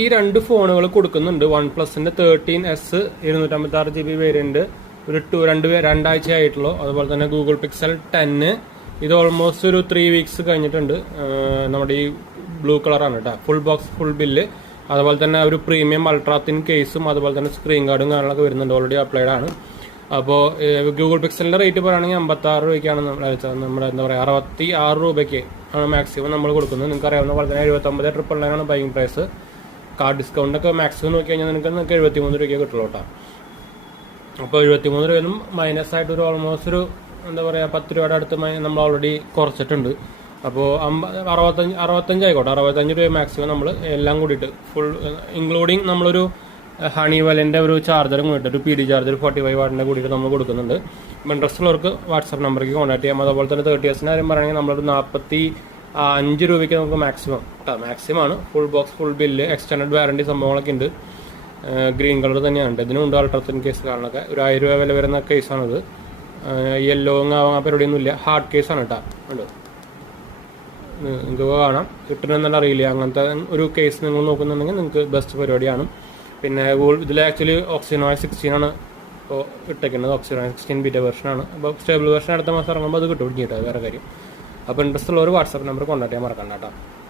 ഈ 2 ഫോണുകൾ കൊടുക്കുന്നുണ്ട്. OnePlusന്റെ 13S 256GB വേരിയന്റ് രണ്ടാഴ്ച ആയിട്ടുള്ളൂ. അതുപോലെ തന്നെ Google Pixel 10 ഇത് ഓൾമോസ്റ്റ് ഒരു 3 വീക്സ് കഴിഞ്ഞിട്ടുണ്ട്. നമ്മുടെ ഈ ബ്ലൂ കളറാണ് കേട്ടോ, ഫുൾ ബോക്സ് ഫുൾ ബില്ല്. അതുപോലെ തന്നെ ഒരു പ്രീമിയം അൾട്രാ തിൻ കേസും അതുപോലെ തന്നെ സ്ക്രീൻ ഗാർഡും കാര്യങ്ങളൊക്കെ വരുന്നുണ്ട്, ഓൾറെഡി അപ്ലൈഡ് ആണ്. അപ്പോൾ ഗൂഗിൾ പിക്സലിന്റെ റേറ്റ് പറയുകയാണെങ്കിൽ 56 രൂപയ്ക്കാണ് നമ്മുടെ എന്താ പറയുക 66 രൂപയ്ക്ക് ആണ് മാക്സിമം നമ്മൾ കൊടുക്കുന്നത്. നിങ്ങൾക്ക് അറിയാവുന്ന പോലെ തന്നെ 79,999 ബൈങ് പ്രൈസ്. കാർഡ് ഡിസ്കൗണ്ട് ഒക്കെ മാക്സിമം നോക്കി കഴിഞ്ഞാൽ നിങ്ങൾക്ക് 73 രൂപയ്ക്ക് കിട്ടുള്ളൂ കേട്ടോ. അപ്പോൾ 73 രൂപയൊന്നും മൈനസ് ആയിട്ട് ഒരു ഓൾമോസ്റ്റ് ഒരു എന്താ പറയുക 10 രൂപയുടെ അടുത്ത് നമ്മൾ ഓൾറെഡി കുറച്ചിട്ടുണ്ട്. അപ്പോൾ 65 ആയിക്കോട്ടെ, 65 രൂപ മാക്സിമം നമ്മൾ എല്ലാം കൂടിയിട്ട് ഫുൾ ഇൻക്ലൂഡിങ് നമ്മളൊരു ഹണിവെല്ലിൻ്റെ ഒരു ചാർജറും കൂടിയിട്ട് ഒരു PD ചാർജർ 45 വാട്ടിൻ്റെ കൂടിയിട്ട് നമ്മൾ കൊടുക്കുന്നുണ്ട്. ഇൻട്രസ്റ്റ് ഉള്ളവർക്ക് വാട്സാപ്പ് നമ്പറിലേക്ക് കോൺടാക്ട് ചെയ്യാം. അതുപോലെ തന്നെ 30S കാര്യം പറയുകയാണെങ്കിൽ നമ്മളൊരു 45 രൂപയ്ക്ക് നമുക്ക് മാക്സിമം ആണ്. Full box full bill extend warranty സംഭവങ്ങളൊക്കെ ഉണ്ട്. ഗ്രീൻ കളർ തന്നെയാണ്, ഇതിനുണ്ട് അൾട്രാത്തിൻ കേസ് കാണാനൊക്കെ. ഒരു 1000 രൂപ വില വരുന്ന കേസാണിത്. യെല്ലോ ആവാൻ പരിപാടിയൊന്നുമില്ല, ഹാർഡ് കേസാണ് കേട്ടോ. ഉണ്ട്, നിങ്ങൾക്ക് കാണാം, കിട്ടണമെന്നല്ല അറിയില്ല. അങ്ങനത്തെ ഒരു കേസ് നിങ്ങൾ നോക്കുന്നുണ്ടെങ്കിൽ നിങ്ങൾക്ക് ബെസ്റ്റ് പരിപാടിയാണ്. പിന്നെ ഇതിൽ ആക്ച്വലി Oxygen 16 ആണ് ഇപ്പോൾ ഇട്ടേക്കുന്നത്. Oxygen 16 ബീറ്റ വെർഷനാണ്. അപ്പോൾ സ്റ്റേബിൾ വെർഷൻ അടുത്ത മാസം ഇറങ്ങുമ്പോൾ അത് കിട്ടും കേട്ടോ, വേറെ കാര്യം. അപ്പോൾ ഇൻട്രസ്റ്റ് ഉള്ളവർ വാട്സാപ്പ് നമ്പർ കോൺടാക്ട് ചെയ്യാൻ മറക്കണ്ട കേട്ടോ.